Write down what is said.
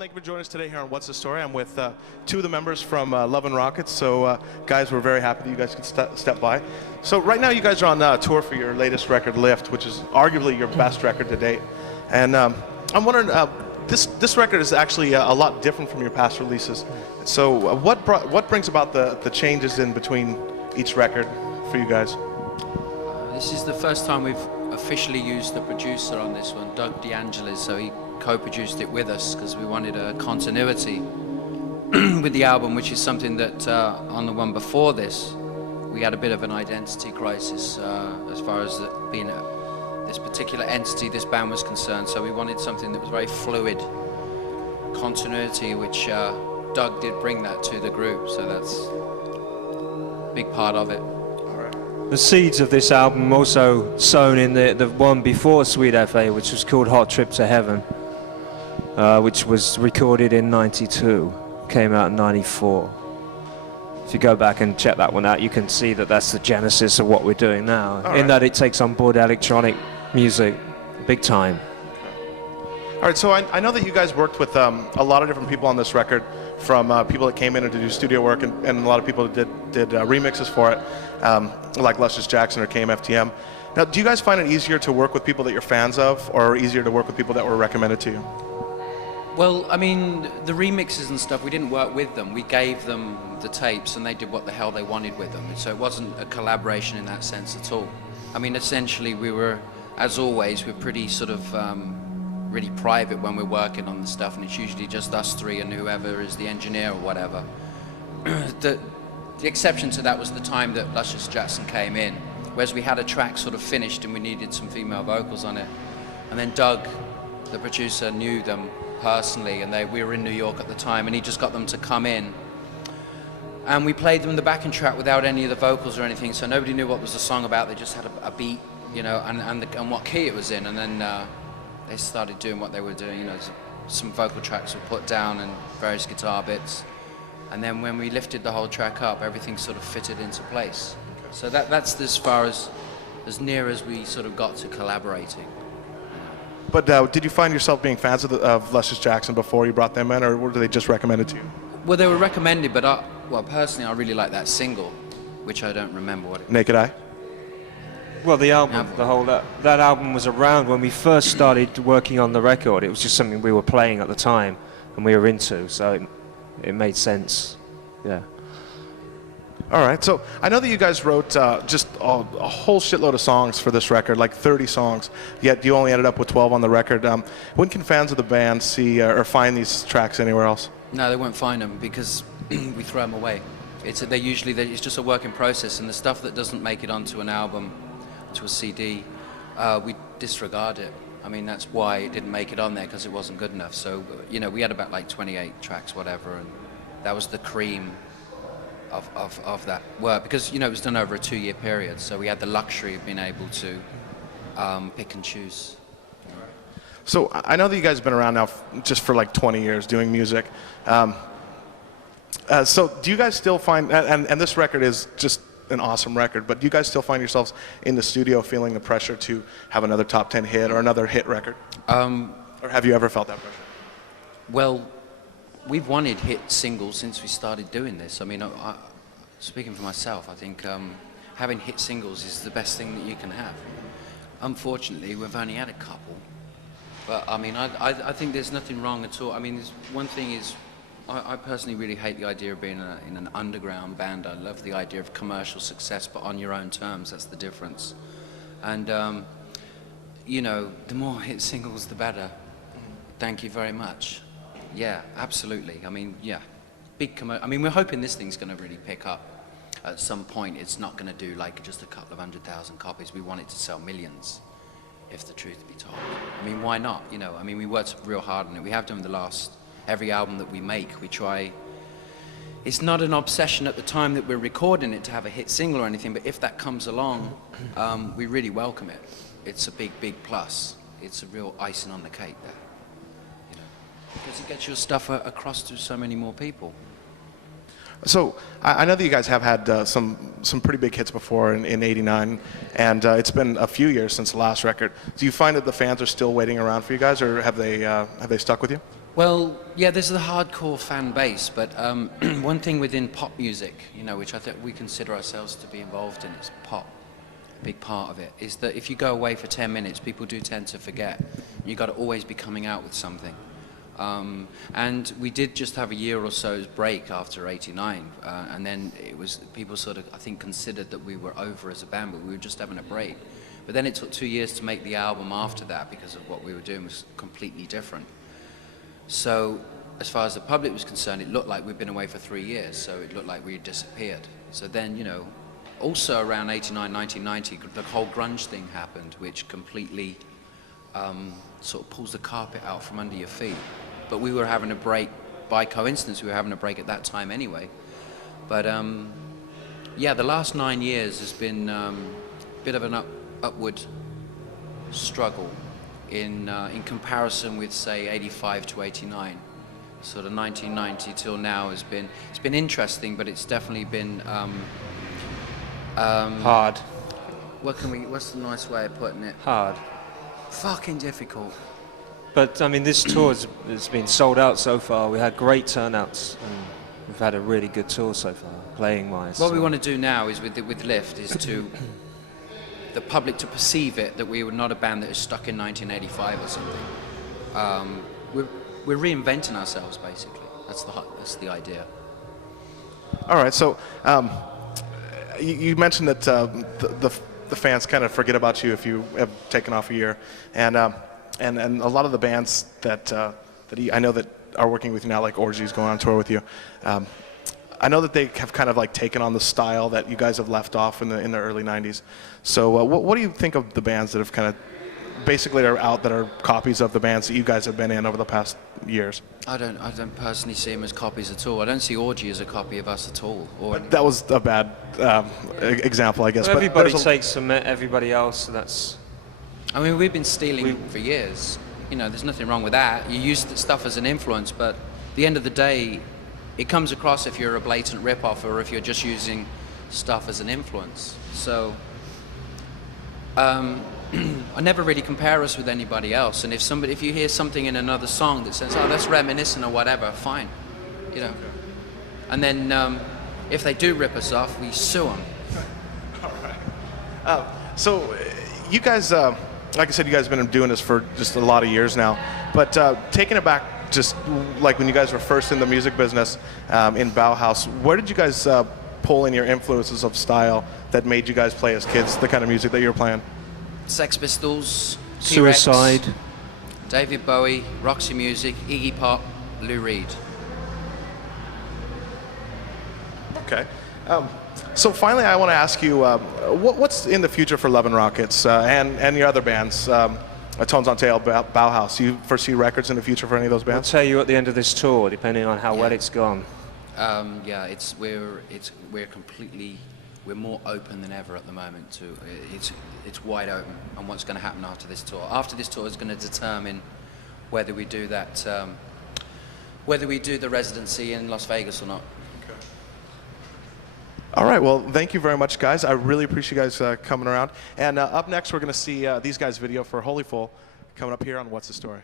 thank you for joining us today here on What's the Story. I'm with two of the members from Love and Rockets. So, guys, we're very happy that you guys could step by. So, right now, you guys are on tour for your latest record, Lift, which is arguably your best record to date. And I'm wondering, this record is actually a lot different from your past releases. So, what brings about the changes in between each record for you guys? This is the first time we've officially used the producer on this one, Doug DeAngelis, so he co-produced it with us because we wanted a continuity with the album, which is something that on the one before this, we had a bit of an identity crisis as far as being this particular entity, this band was concerned, so we wanted something that was very fluid continuity, which Doug did bring that to the group, so that's a big part of it. The seeds of this album also sown in the one before Sweet FA, which was called Hot Trip to Heaven, which was recorded in '92, came out in '94. If you go back and check that one out, you can see that that's the genesis of what we're doing now, in that it takes on board electronic music big time. All right, so I know that you guys worked with a lot of different people on this record, from people that came in to do studio work and a lot of people that did remixes for it, like Luscious Jackson or KMFDM. Now, do you guys find it easier to work with people that you're fans of, or easier to work with people that were recommended to you? Well, I mean, the remixes and stuff, we didn't work with them. We gave them the tapes and they did what the hell they wanted with them. So it wasn't a collaboration in that sense at all. I mean, essentially we were, as always, we're pretty sort of really private when we're working on the stuff, and it's usually just us three and whoever is the engineer or whatever. The exception to that was the time that Luscious Jackson came in, whereas we had a track sort of finished and we needed some female vocals on it. And then Doug, the producer, knew them personally, and we were in New York at the time, and he just got them to come in. And we played them the backing track without any of the vocals or anything, so nobody knew what was the song about. They just had a beat, you know, and what key it was in, and then they started doing what they were doing, you know, some vocal tracks were put down and various guitar bits. And then when we lifted the whole track up, everything sort of fitted into place. So that's as far as near as we sort of got to collaborating. But did you find yourself being fans of Luscious Jackson before you brought them in, or were they just recommended to you? Well, they were recommended, but well, personally, I really like that single, which I don't remember what it was. Naked Eye? Well, the album, that album was around when we first started working on the record. It was just something we were playing at the time and we were into, so it made sense, yeah. All right, so I know that you guys wrote just a whole shitload of songs for this record, like 30 songs, yet you only ended up with 12 on the record. When can fans of the band see or find these tracks anywhere else? No, they won't find them because we throw them away. It's just a work in process, and the stuff that doesn't make it onto an album, to a CD, we disregard it. I mean, that's why it didn't make it on there, because it wasn't good enough. So, you know, we had about like 28 tracks, whatever, and that was the cream of that work, because, you know, it was done over a 2-year period, so we had the luxury of being able to pick and choose. So I know that you guys have been around now just for like 20 years doing music. So do you guys still find, and this record is just an awesome record, but do you guys still find yourselves in the studio feeling the pressure to have another top 10 hit or another hit record? Or have you ever felt that pressure? Well, we've wanted hit singles since we started doing this. I mean, speaking for myself, I think having hit singles is the best thing that you can have. Unfortunately, we've only had a couple, but I mean, I think there's nothing wrong at all. I mean, one thing is, I personally really hate the idea of being in an underground band. I love the idea of commercial success, but on your own terms. That's the difference. And, you know, the more hit singles, the better. Thank you very much. Yeah, absolutely. I mean, yeah, I mean, we're hoping this thing's going to really pick up at some point. It's not going to do like just a couple of 100,000 copies. We want it to sell millions, if the truth be told. I mean, why not? You know, I mean, we worked real hard on it. We have done every album that we make, we try. It's not an obsession at the time that we're recording it to have a hit single or anything, but if that comes along, we really welcome it. It's a big, big plus. It's a real icing on the cake there, you know, because it gets your stuff across to so many more people. So I know that you guys have had some pretty big hits before in '89, and it's been a few years since the last record. Do you find that the fans are still waiting around for you guys, or have they stuck with you? Well, yeah, there's the hardcore fan base, but one thing within pop music, you know, which I think we consider ourselves to be involved in, it's pop, a big part of it, is that if you go away for 10 minutes, people do tend to forget. You've got to always be coming out with something. And we did just have a year or so's break after '89, and then it was, people sort of, I think, considered that we were over as a band, but we were just having a break. But then it took 2 years to make the album after that, because of what we were doing was completely different. So, as far as the public was concerned, it looked like we'd been away for 3 years, so it looked like we had disappeared. So then, you know, also around '89, 1990, the whole grunge thing happened, which completely sort of pulls the carpet out from under your feet. But we were having a break, by coincidence, we were having a break at that time anyway. But yeah, the last 9 years has been a bit of an upward struggle in comparison with, say, '85 to '89. Sort of 1990 till now has been, it's been interesting, but it's definitely been Hard. What's the nice way of putting it? Hard. Fucking difficult. But I mean, this tour has been sold out so far. We had great turnouts, and we've had a really good tour so far, playing wise. What we want to do now is with Lift is to the public to perceive it that we were not a band that is stuck in 1985 or something. We're reinventing ourselves basically. That's the idea. All right, so you mentioned that the fans kind of forget about you if you have taken off a year, and a lot of the bands that I know that are working with you now, like Orgy's going on tour with you. I know that they have kind of like taken on the style that you guys have left off in the early '90s. So what do you think of the bands that have kind of basically are out that are copies of the bands that you guys have been in over the past years? I don't personally see them as copies at all. I don't see Orgy as a copy of us at all. Or that was a bad example, I guess. Well, but everybody takes from everybody else, so that's... I mean, we've been stealing for years. You know, there's nothing wrong with that. You use the stuff as an influence, but at the end of the day, it comes across if you're a blatant rip-off or if you're just using stuff as an influence. So, I never really compare us with anybody else. And if you hear something in another song that says, "Oh, that's reminiscent" or whatever, fine, you know. And then if they do rip us off, we sue them. All right. So, you guys, like I said, you guys have been doing this for just a lot of years now. But taking it back, just like when you guys were first in the music business in Bauhaus, where did you guys pull in your influences of style that made you guys play as kids, the kind of music that you were playing? Sex Pistols, Suicide, T-Rex, David Bowie, Roxy Music, Iggy Pop, Lou Reed. Okay. So finally, I want to ask you, what's in the future for Love and Rockets and your other bands, Tones on Tail, Bauhaus? Do you foresee records in the future for any of those I'll bands? tell you at the end of this tour, depending on how well it's gone. Yeah, we're more open than ever at the moment. It's wide open on what's going to happen after this tour. After this tour is going to determine whether we do that, whether we do the residency in Las Vegas or not. Okay. All right. Well, thank you very much, guys. I really appreciate you guys coming around. And up next, we're going to see these guys' video for Holy Full coming up here on What's the Story.